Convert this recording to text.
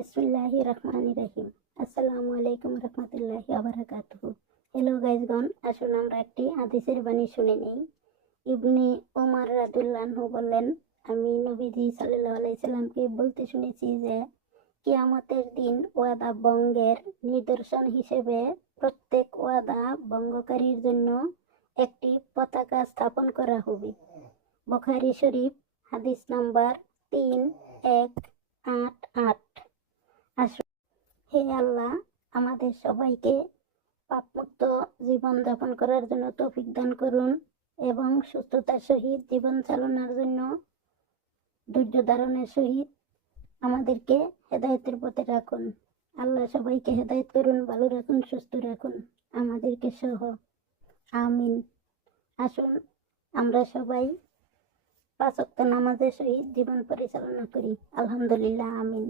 বিসমিল্লাহির রহমানির রহিম। আসসালামু আলাইকুম রহমতুল্লাহি ওয়া বারাকাতুহু। হ্যালো গাইজগণ, আসুন আমরা একটি হাদিসের বাণী শুনে নেই। ইবনে ওমর রাদিয়াল্লাহু আনহু বললেন, আমি নবীজি সাল্লাল্লাহু আলাইহি সাল্লামকে বলতে শুনেছি যে কিয়ামতের দিন ওয়াদা ভঙ্গের নিদর্শন হিসেবে প্রত্যেক ওয়াদা ভঙ্গকারীর জন্য একটি পতাকা স্থাপন করা হবে। বুখারী শরীফ, হাদিস নাম্বার 3188। আসুন, হে আল্লাহ, আমাদের সবাইকে পাপমুক্ত জীবন যাপন করার জন্য তৌফিক দান করুন এবং সুস্থতার সহিত জীবন চালানোর জন্য ধৈর্য ধারণের সহিত আমাদেরকে হেদায়েতের পথে রাখুন। আল্লাহ সবাইকে হেদায়েত করুন, ভালো রাখুন, সুস্থ রাখুন, আমাদেরকে সহ। আমিন। আসুন, আমরা সবাই 5 ওয়াক্ত নামাজের সহিত জীবন পরিচালনা করি। আলহামদুলিল্লাহ। আমিন।